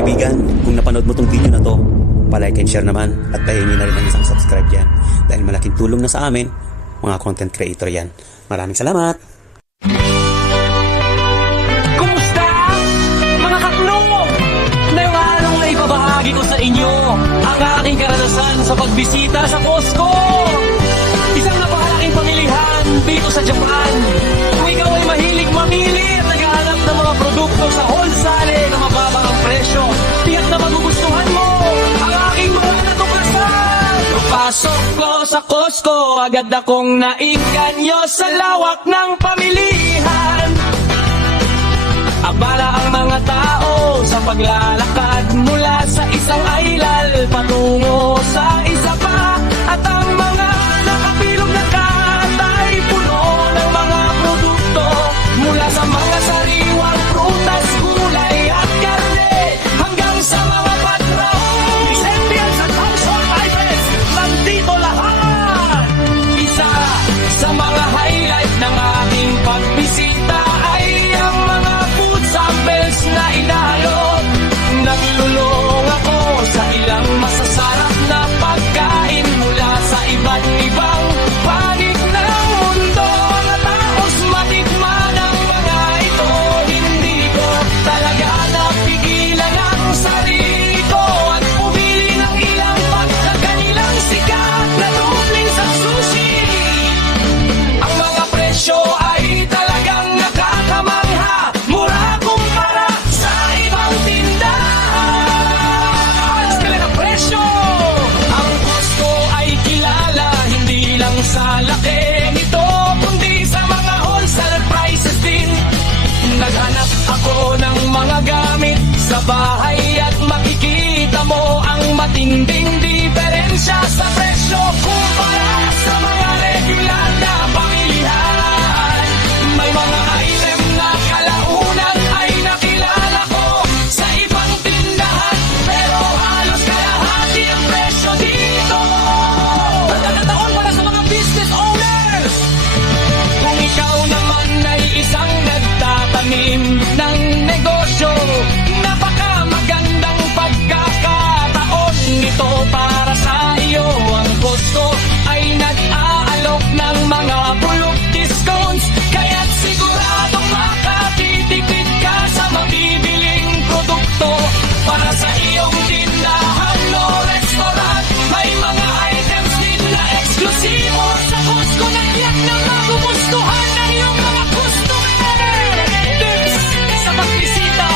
kaibigan, kung napanood mo tong video na to, palike and share naman at pahingi na rin ng isang subscribe dyan. Dahil malaking tulong na sa amin, mga content creator yan. Maraming salamat! Kumusta? Mga kaklo! Ngayong araw na ibabahagi ko sa inyo ang aking karanasan sa pagbisita sa Costco! Isang napakalaking pamilihan dito sa Japan. Kung ikaw ay mahilig mamili at naghahanap ng mga produkto sa wholesale na mababa ang presyo, tiyak na magugustuhan mo ang aking mga natuklasan! Pasok ko sa Costco, agad akong nainganyo sa lawak ng pamilihan. Abala ang mga tao sa paglalakad mula sa isang aisle patungo sa isa pa. At ang mga nakapilong na cart ay puno ng mga produkto mula sa mga sariwang prutas, gulay at karne hanggang sa mga patraon, essentials at household items. Nandito lahat! Isa sa mga highlight ng aking pagbisita ay ang mga food samples na inalok. Naglulong ako sa ilang masasarap na pagkain mula sa iba't ibang panig ng mundo. Matapos matikman ang mga ito, hindi ko talaga napigilan ang sarili ko at pumili ng ilang pagkakanilang sikat na dumplings sa sushi. Ang mga presyo ay talagang nakakamangha, mura kumpara sa ibang tindahan. Kaya na presyo! Ang Costco ay kilala hindi lang sa laki nito, kundi sa mga wholesale prices din. Naghanap ako ng mga gamit sa bahay at makikita mo ang matinding diferensya sa presyo kumpara sa mga regular na pamilihan. May mga item na kalaunan ay nakilala ko sa ibang tindahan, pero halos kalahati ang presyo dito. Pagkakataon para sa mga business owners. Kung ikaw naman ay isang nagtatanim ng negosyo, napakamagandang pagkakataon nito para sa iyo. Ang Costco ay nag-aalok ng mga bulk discounts, kaya't siguradong makatitipid ka sa mabibiling produkto para sa iyong tindahan o restaurant. May mga items din na eksklusibo sa Costco na tiyak na magugustuhan ng iyong mga customer. Tips sa pagbisita.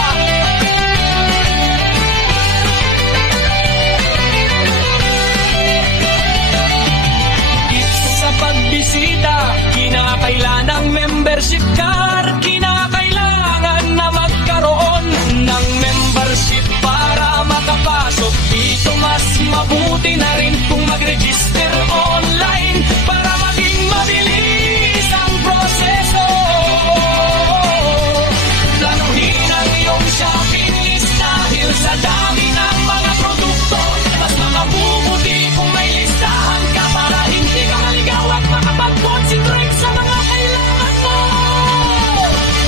Sa pagbisita, kinakailan ng membership card. Kinakailangan na magkaroon ng membership para makapasok dito. Mas mabuti na rin kung mag-register online para maging mabilis ang proseso. Planuhin ang iyong shopping list dahil sa dami ng mga produkto. Mas makabubuti kung may listahan ka para hindi ka maligaw at makapag-concentrate sa mga kailangan mo.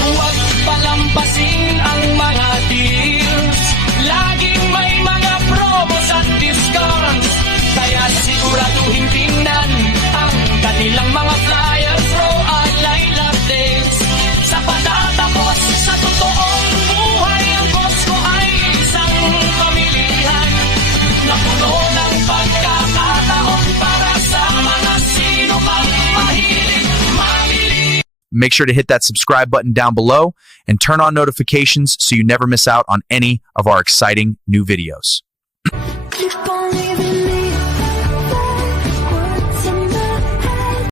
Huwag palampasin ang mga deals. Laging may mga promos at discounts, kaya siguraduhin tingnan ang kanilang mga flyers o online updates. Sa patatapos sa totoong buhay, ang Costco ay isang pamilihan na puno ng pagkakataon para sa mga sino mang mahilig mamili. Make sure to hit that subscribe button down below and turn on notifications so you never miss out on any of our exciting new videos. Keep on